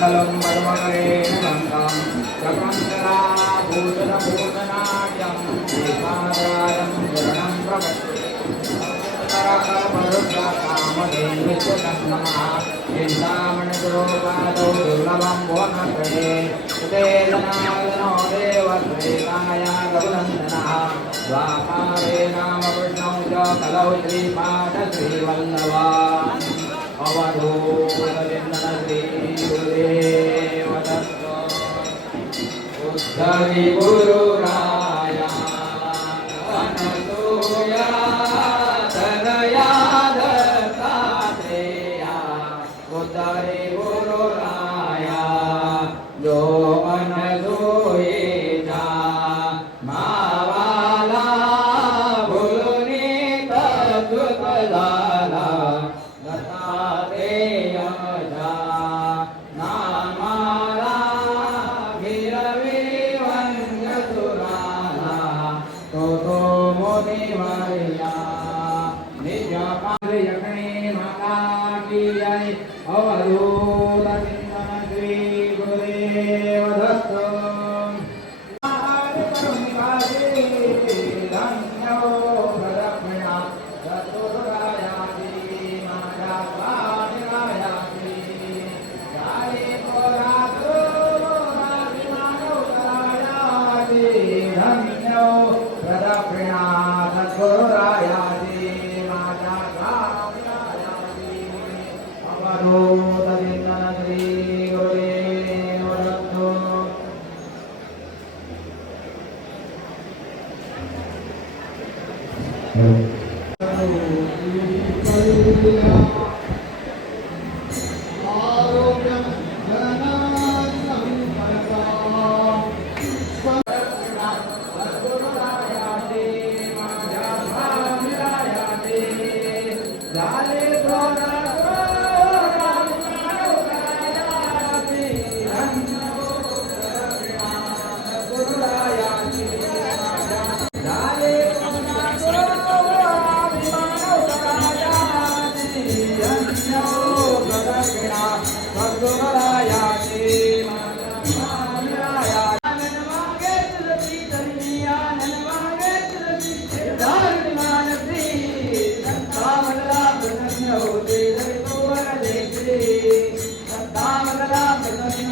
మండలం మరుమగళేన గంగం ప్రపంచనాభూషణ భూషణాడ్యం ఏకాదారం శరణం ప్రపత్తి చింతామణిపాదౌ దుర్లభం భోనప్రదే ఉదేదనాదనో దేవత్రేకాయ రఘునందన ద్వాపారే నామ విష్ణౌ చ కలౌ శ్రీపాద శ్రీవల్లవా అవధూపదలింద Cordero. દેવાયા નિજ પાદ યકણે માતા કી જય અવધૂત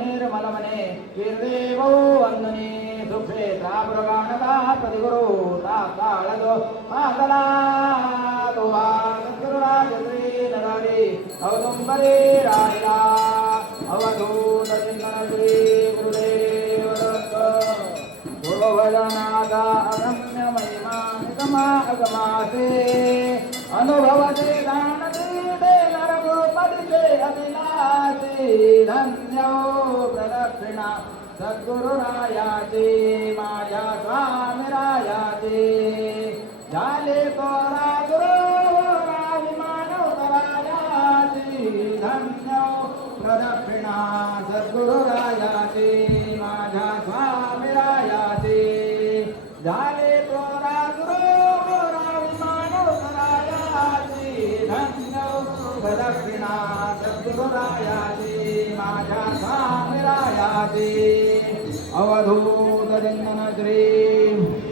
నిర్మలమనే వీరదేవో వందనే దుఃఖే తాపురగాణదా పదిగురు తాళదో మాతలాతో సద్గురురాజశ్రీ నరారి అవతుంబరే రాణిలా అవధూత సింగనశ్రీ గురుదేవ గురువదనాథ అరమ్య మహిమాగమాసే అనుభవతే దానదే నరగోపతి అభిలాసి ధన్యో दक्षिणा सद्गुरुरायाचे माझ्या स्वामीरायाचे झाले कोरा गुरु मानवतरायाची धन्य प्रदक्षिणा सद्गुरुरायाचे माझ्या स्वामीरायाचे झाले तोरा गुरु मानवतरायाची धन्य प्रदक्षिणा सद्गुरुरायाचे माझ्या जाते अवधूतजन्दनश्रीम्